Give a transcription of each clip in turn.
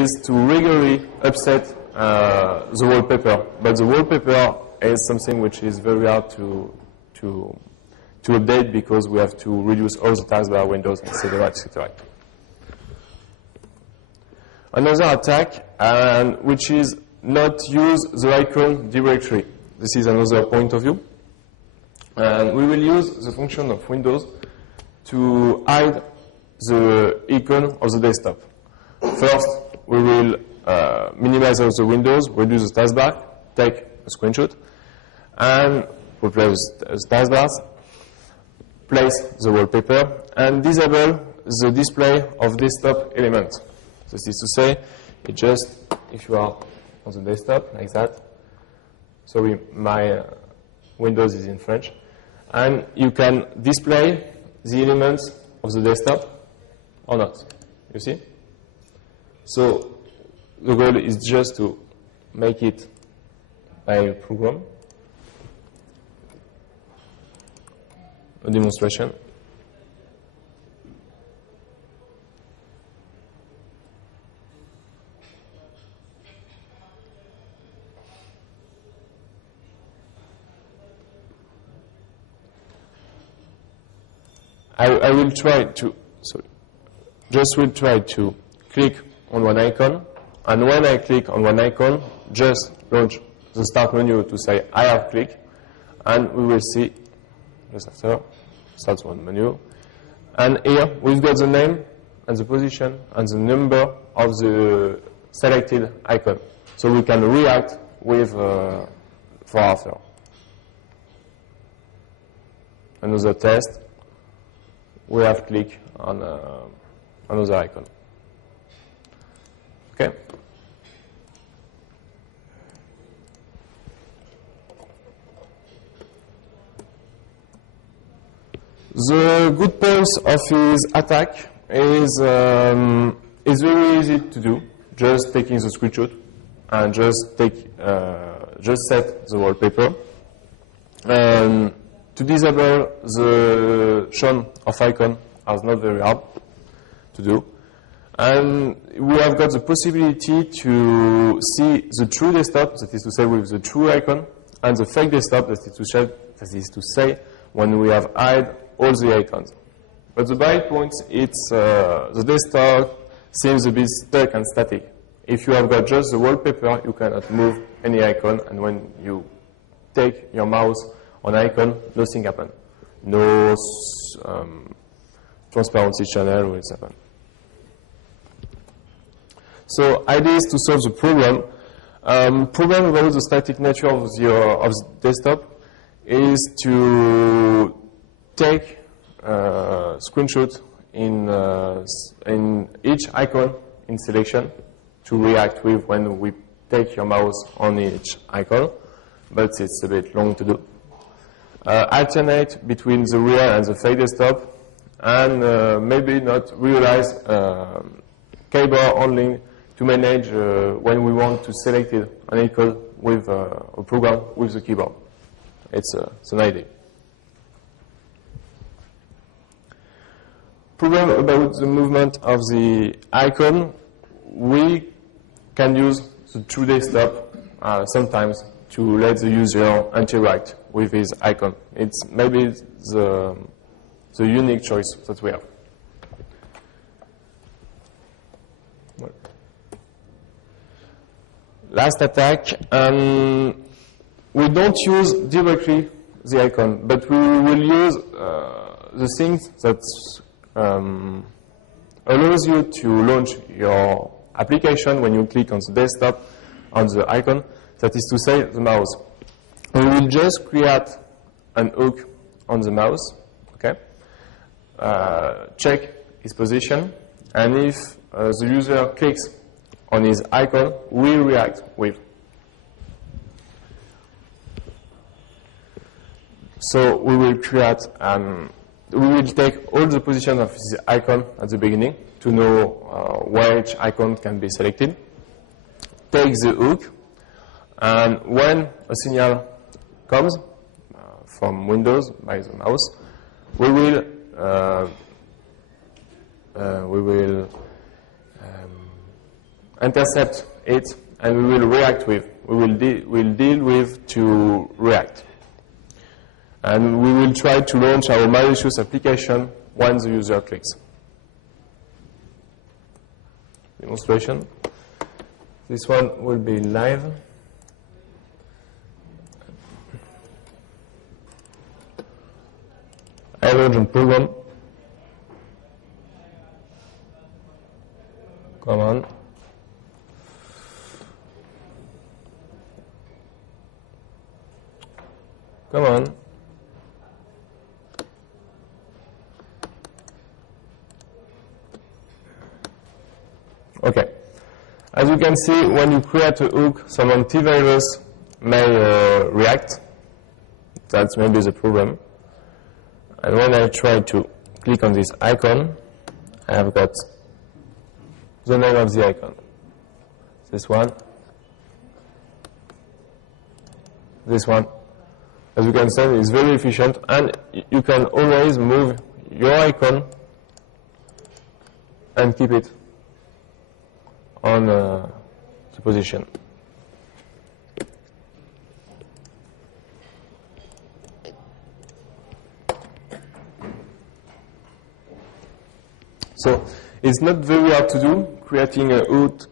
is to regularly upset the wallpaper, but the wallpaper is something which is very hard to update because we have to reduce all the taskbar windows, etc., etc. Another attack, which is not use the icon directly. This is another point of view. And we will use the function of Windows to hide the icon of the desktop. First, we will minimize all the windows, reduce the taskbar, take a screenshot, and replace the taskbars, place the wallpaper, and disable the display of desktop elements. This is to say, it just, if you are on the desktop, like that, sorry, my Windows is in French, and you can display the elements of the desktop or not, you see? So the goal is just to make it by program, a demonstration. I will try to, will try to click on one icon, and when I click on one icon, just launch the start menu to say I have clicked, and we will see, just after, start one menu, and here we've got the name and the position and the number of the selected icon, so we can react with for after. Another test. We have clicked on another icon. Okay? The good points of his attack is very easy to do. Just taking the screenshot and just set the wallpaper. To disable the shown of icon is not very hard to do. And we have got the possibility to see the true desktop, that is to say with the true icon, and the fake desktop, that is to say when we have hide all the icons. But the bad point is the desktop seems a bit stuck and static. If you have got just the wallpaper, you cannot move any icon, and when you take your mouse on icon, nothing happens. No transparency channel will happen. So idea is to solve the problem. Problem about the static nature of the desktop is to take screenshot in each icon in selection to react with when we take your mouse on each icon, but it's a bit long to do. Alternate between the real and the fake desktop, and maybe not realize keyboard only to manage when we want to select an icon with a program with the keyboard. It's an idea. Problem about the movement of the icon, we can use the true desktop sometimes to let the user interact with his icon. It's maybe the unique choice that we have. Last attack, we don't use directly the icon, but we will use the things that allows you to launch your application when you click on the desktop on the icon, that is to say the mouse. We will just create an hook on the mouse, okay? Check his position, and if the user clicks on his icon, we react with. So we will create, we will take all the position of the icon at the beginning to know which icon can be selected. Take the hook, and when a signal comes from Windows by the mouse, we will intercept it, and we will react with. We'll deal with to react. And we will try to launch our malicious application when the user clicks. Demonstration. This one will be live. Emergent program. Come on. Come on. Okay. As you can see, when you create a hook, some antivirus may react. That's maybe the problem. And when I try to click on this icon, I have got the name of the icon. This one. This one. As you can see, it's very efficient, and you can always move your icon and keep it on the position. So it's not very hard to do. Creating a hook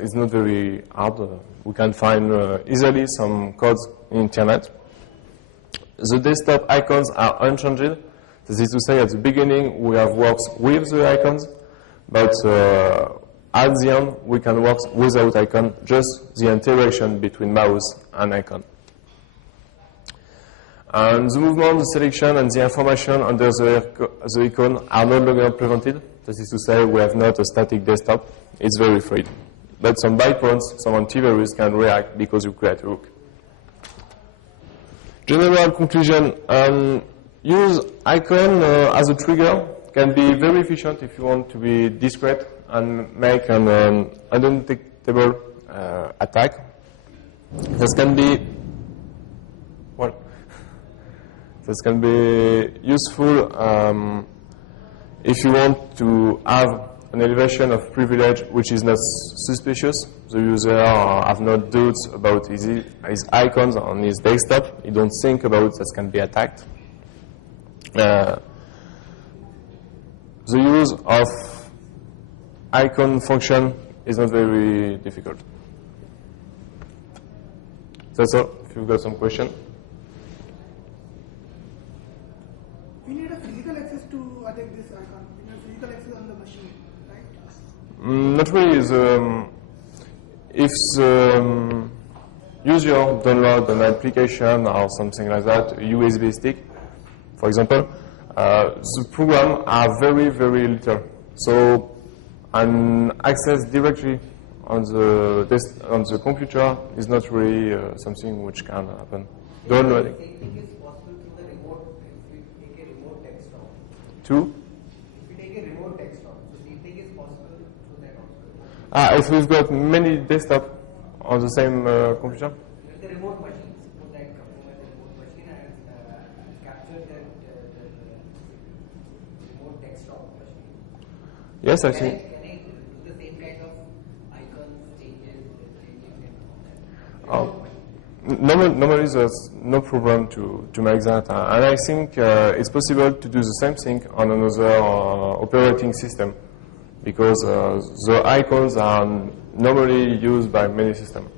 is not very hard. We can find easily some codes in internet. The desktop icons are unchanged. This is to say, at the beginning we have worked with the icons, but at the end we can work without icon, just the interaction between mouse and icon. And the movement, the selection, and the information under the icon are no longer prevented. This is to say, we have not a static desktop. It's very free. But some bytepoints, some antivirus can react because you create a hook. General conclusion, use icon as a trigger can be very efficient if you want to be discreet and make an undetectable attack. This can be, well, this can be useful if you want to have an elevation of privilege which is not suspicious. The user have no doubts about his icons on his desktop. He don't think about that can be attacked. The use of icon function is not very difficult. That's all. If you've got some question. We need a physical access to attack this icon. We need physical access on the machine, right? Not really. If the user download an application or something like that, a USB stick, for example, the program are very, very little. So an access directly on the computer is not really something which can happen. Downloading. It is possible through the remote, if we take a remote desktop. To? If we take a remote desktop, so same thing is possible through that also. If we've got many desktops on the same computer? With the remote machines, suppose I come over the remote machine and capture the remote desktop machine. Yes, I see. Can I do the same kind of icons, changes and all that? Normally there's no problem to make that. And I think it's possible to do the same thing on another operating system, because the icons are normally used by many systems.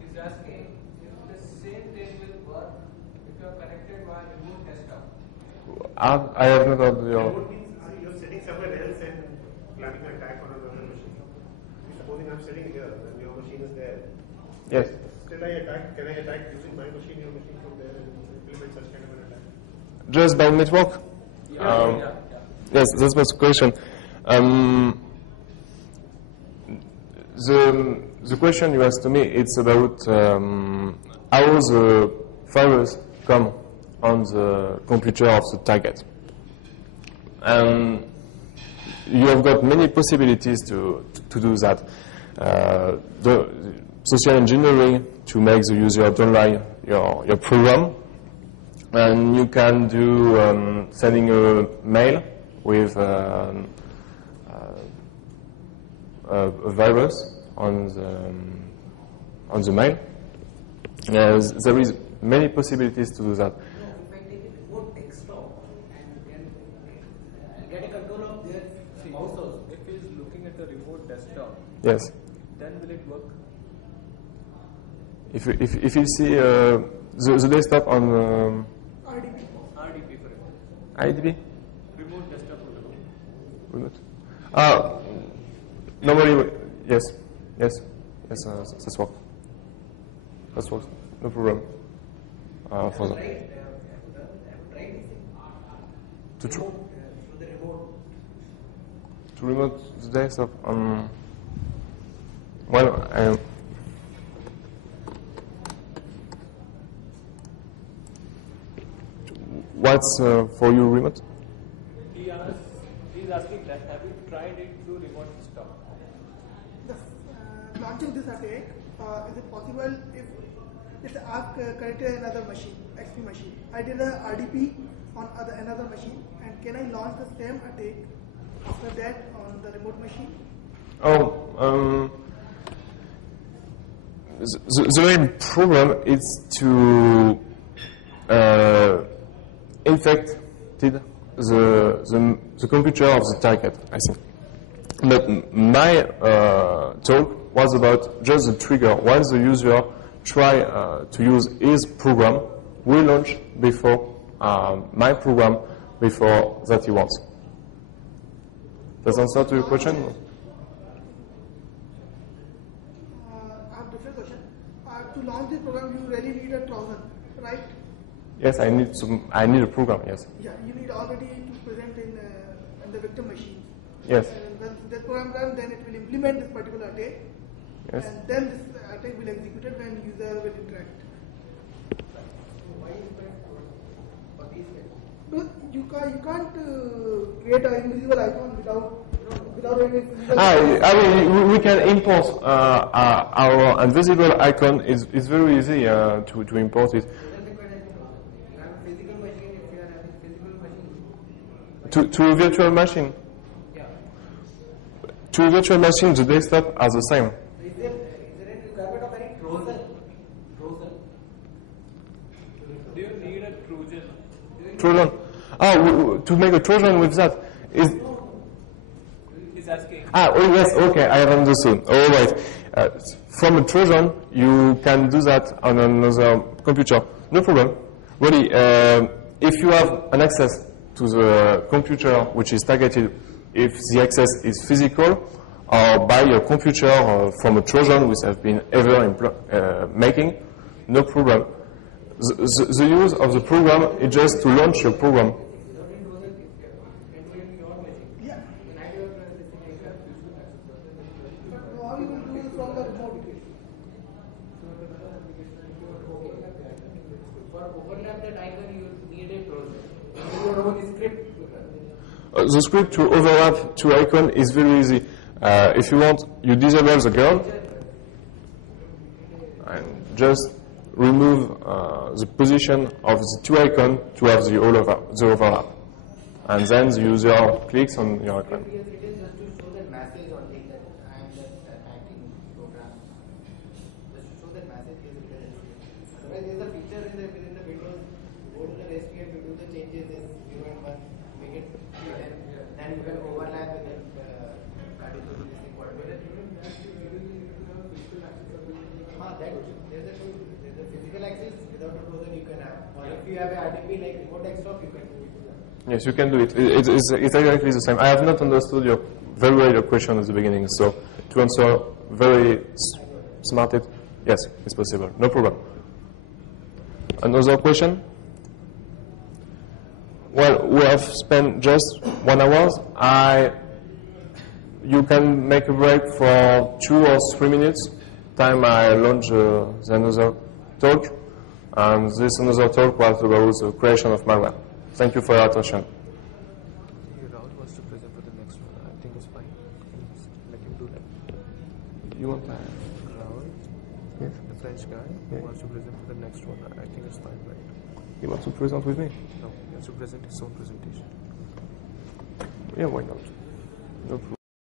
He's asking if the same thing will work if you are connected via remote desktop. I have not heard your... Remote means you're sitting somewhere else and planning an attack on another machine. Supposing I'm sitting here and your machine is there. Yes. Still can I attack using my machine, your machine from there and implement such kind of an attack? Just by network? Yes, that's my question. The question you asked to me, it's about how the virus come on the computer of the target. And you have got many possibilities to do that. The social engineering to make the user download your program. And you can do sending a mail with a virus on the mail. There is many possibilities to do that. No, if I take a remote desktop and then get a control of their mouse also. If he is looking at the remote desktop, Yes. then will it work? If you see the desktop on RDP. RDP for example. IDB Remote desktop protocol. remote. Normally, yes, that's works. That works. No problem. For that. Right, right. To tr- Through the remote. to remote the desktop. Well, what's for you remote? He's asking that have you tried it through remote desktop? Launching this attack, is it possible if I've connected another machine, XP machine? I did a RDP on another machine, and can I launch the same attack after that on the remote machine? The main problem is to infect the computer of the target, I think. But my talk was about just the trigger. Once the user try to use his program, we launch before my program before that he wants. Does that answer to your question? I have different question. To launch this program, you really need a Trojan, right? Yes, I need a program. Yes. Yeah, you need already to present in the victim machine. Yes. And when that program runs, then it will implement this particular attack. Yes. And then this attack will execute it when user will interact. Why is that for these guys? Because you can't create an invisible icon without any physical. We can import our invisible icon. It's very easy to import it. You have a physical machine. If you are having physical machine, To a virtual machine. yeah. To a virtual machine, the desktop are the same. Is there any requirement of any Trojan? Do you need a Trojan? Trojan. To make a Trojan with that is. He's asking. Oh yes, okay, I have understood. All right. From a Trojan, you can do that on another computer. No problem. Really, if you have an access to the computer which is targeted, if the access is physical, or by a computer or from a Trojan which have been ever making, no problem. The use of the program is just to launch your program. Yeah. But all you will do is from the remote. For overlap that icon, you need a Trojan. Your own script. The script to overlap two icons is very easy. If you want, you disable the girl and just remove the position of the two icons to have the overlap. And then the user clicks on your icon. It is just to show that message only that I am just attacking program. Just to show that message is present. Otherwise, there is a feature within the Windows. Go to the rest and you do the changes in 0 and 1, make it 10. Then you can overlap with it. There's a physical access without a Trojan you can have. Or if you have a RDP like remote desktop, you can do it. Yes, you can do it. It's exactly the same. I have not understood very well your question at the beginning. So to answer very smarted, yes, it's possible. No problem. Another question? Well, we have spent just 1 hour. You can make a break for 2 or 3 minutes. Time I launch the another talk. And this another talk was about the creation of malware. Thank you for your attention. Rahul wants to present for the next one. I think it's fine. Let him do that. You want Rahul, Yes. the French guy, Yeah. who wants to present for the next one. I think it's fine, right? You want to present with me? No, he has to present his own presentation. Yeah, why not? No problem.